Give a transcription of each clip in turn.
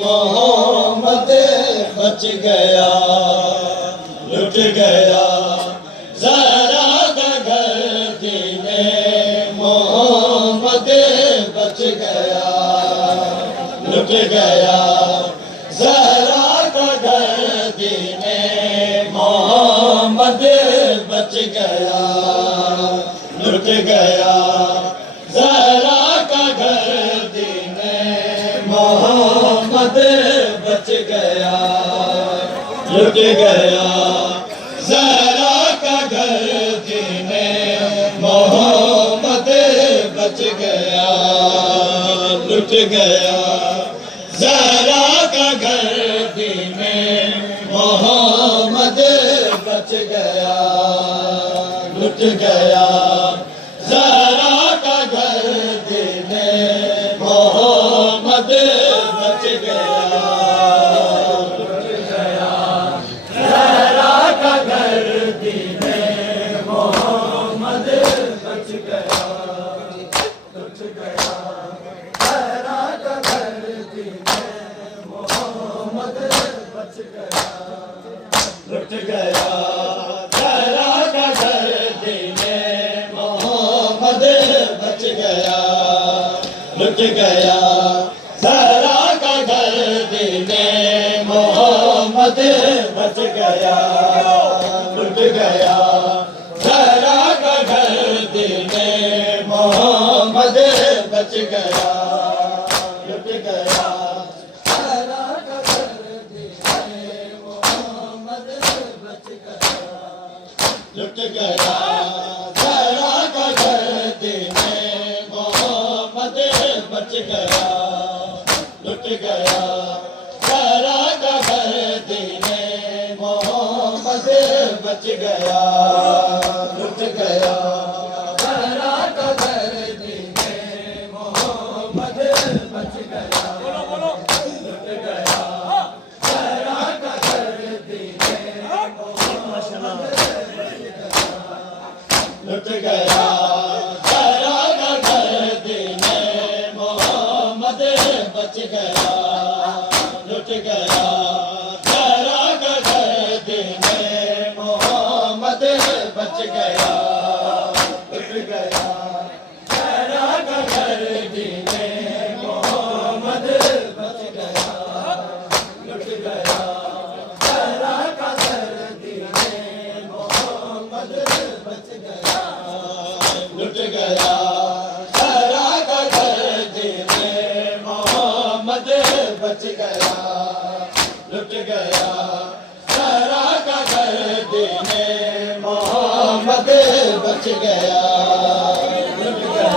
मोहम्मद बच गया, लुट गया ज़हरा का घर। दीने मोहम्मद बच गया, लुट गया ज़हरा का घर। दीने मोहम्मद बच गया, लुट गया ज़हरा का घर। दीने मोहम्मद बच गया, लुट गया ज़हरा का घर। दीने मोहम्मद बच गया, लुट गया ज़हरा का घर। दीने मोहम्मद बच गया, लुट गया ज़हरा का घर। दीने मोहम्मद बच गया, लुट गया ज़हरा का घर। दीने मोहम्मद बच गया, लुट गया ज़हरा का घर। दीने मोहम्मद बच गया, लुट गया ज़हरा का घर। दीने मोहम्मद बच गया, लुट गया ज़हरा का घर। दीने मोहम्मद बच गया, लुट गया ज़हरा का घर। दीने मोहम्मद बच गया, लुट गया ज़हरा का घर। दीने मोहम्मद बच गया, लुट गया ज़हरा का घर। दीने मोहम्मद बच गया, लुट गया ज़हरा का घर। दीने मोहम्मद बच गया, लुट गया ज़हरा का घर। दीने मोहम्मद बच गया, लुट गया ज़हरा का घर। दीने मोहम्मद लुट गया ज़हरा का घर। दीने मोहम्मद बच गया, लुट गया ज़हरा का घर। दीने मोहम्मद बच गया, लुट गया ज़हरा का घर। दीने मोहम्मद बच गया, लुट गया ज़हरा का घर। दीने मोहम्मद बच गया, लुट गया ज़हरा का घर। दीने मोहम्मद बच गया, लुट गया ज़हरा का घर। दीने मोहम्मद बच गया, लुट गया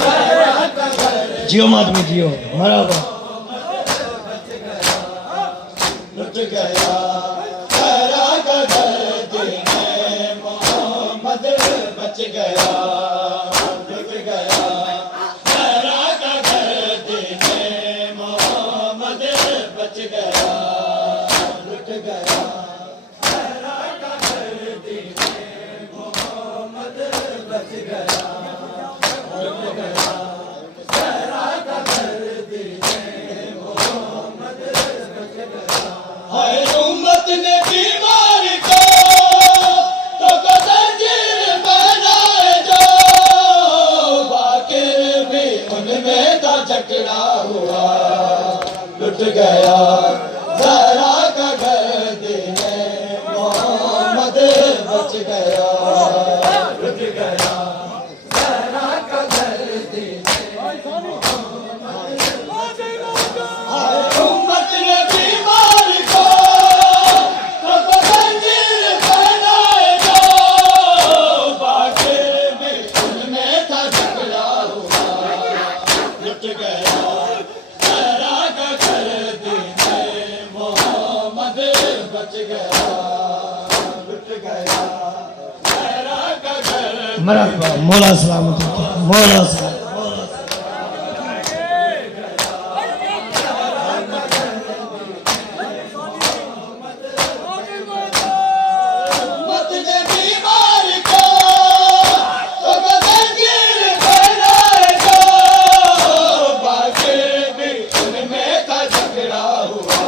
ज़हरा का घर। जियो माधवी जियो मराबा। लुट गया ज़हरा का घर। दीने मोहम्मद बच गया, लुट गया ज़हरा का घर। दीने मोहम्मद बच गया, लुट गया ज़हरा का घर। दीने मोहम्मद बच गया, लुट गया ज़हरा का घर। हाय उम्मत ने बीमार को तो जंजीर बनाए जो बाकिर भी उनमें था जकड़ा हुआ लुट गया ज़हरा का घर दीने मोहम्मद बच गया लुट गया ज़हरा का घर दीने हाय उम्मत ने बीमार को तो जंजीर बनाए जो बाकिर भी उनमें था जकड़ा हुआ लुट गया ज़हरा का घर दीने मोहम्मद बच गया लुट गया ज़हरा का घर मरहबा मौला सलामत मौला सलामत उम्मत ने बीमार को तो जंजीर बनाए जो बाकिर भी उनमें था जकड़ा हुआ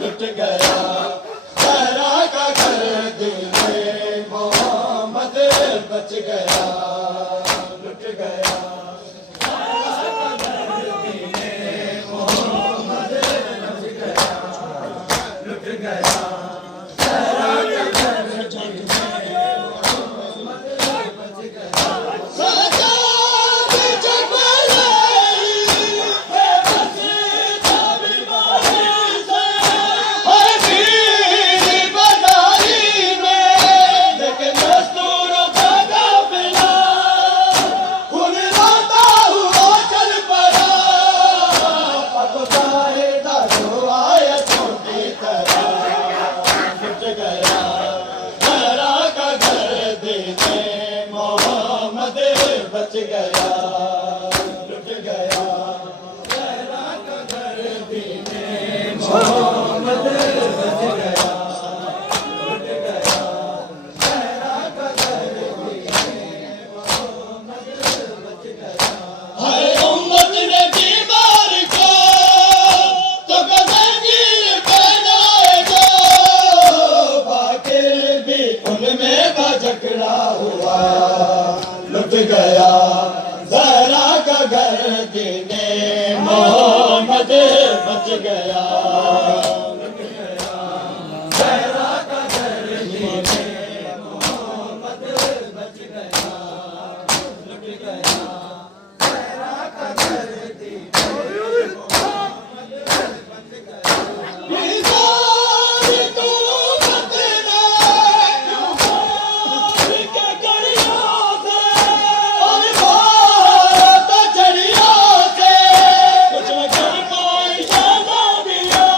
लुट गया ज़हरा का घर दीने मोहम्मद बच गया लुट गया लुट गया सजाद जबलाई है बस तभी माही से है भीड़ बदारी में लेकिन मस्तूरों का काफिला खुद रोता हुआ चल पड़ा पकवाए था जो आयतों की तरह लुट गया ज़हरा का घर दीने मोहम्मद बच गया लुट गया ज़हरा का घर दीने मोहम्मद बच गया लुट गया ज़हरा का घर दीने मोहम्मद बच गया हाय उम्मत ने बीमार को तो जंजीर बनाए जो बाकिर भी उनमें था जकड़ा हुआ लुट गया ज़हरा का घर दीने मोहम्मद बच गया लुट गया ज़हरा का घर दीने मोहम्मद बच गया लुट गया ज़हरा का घर दीने मोहम्मद बच गया निज़ार को मत ना के कड़ियों से और भारत चढ़ियों से कुछ न कर पाई शहज़ादियाँ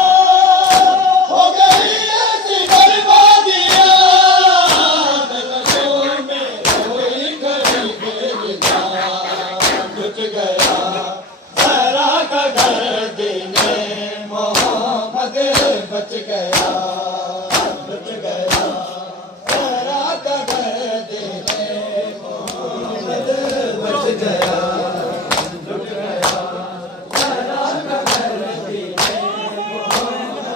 हो गई ऐसी बर्बादियाँ नज़रों में कोई खड़ी बेलिया लुट गया ज़हरा का घर दीने मोहम्मद बच गया लुट गया ज़हरा का घर दीने मोहम्मद बच गया लुट गया ज़हरा का घर दीने मोहम्मद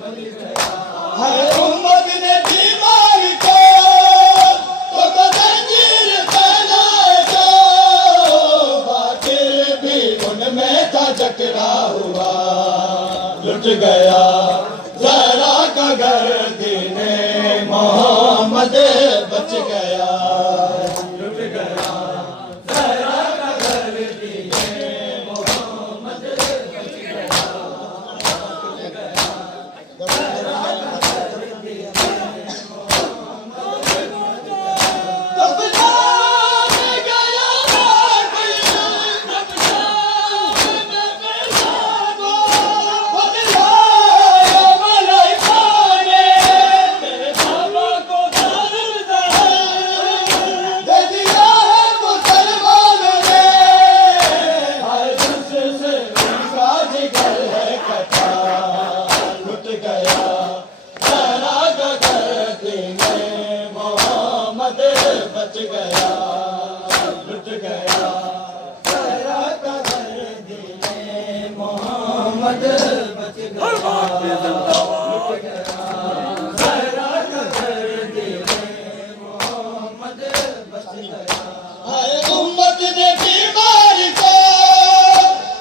बच गया हाय उम्मत ने बीमार को तो जंजीर बनाए जो बाकिर भी उनमें था जकड़ा हुआ लुट गया ज़हरा का घर दीने मोहम्मद बच गया लुट गया ज़हरा का घर दीने मोहम्मद बच गया लुट गया ज़हरा का घर दीने मोहम्मद बच गया तब गया बाकी तब में मेरा को बदलाया मलाइका ने तेरे बाबा को दर्द दे दिया है मुसलमानों ने हर दिल से उनका जिगर है कटा लुट गया ज़हरा का घर दीने मोहम्मद बच गया लुट गया ज़हरा का घर दीने मोहम्मद बच गया हाय उम्मत ने बीमार को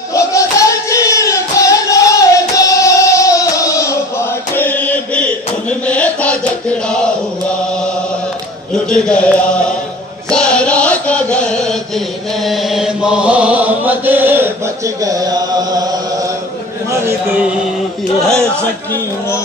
तो कदर चीर फैलाएगा, बाकी भी उनमें था जकड़ा हुआ, लुट गया ज़हरा का घर, दीने मोहम्मद बच गया। मर गई है सकीना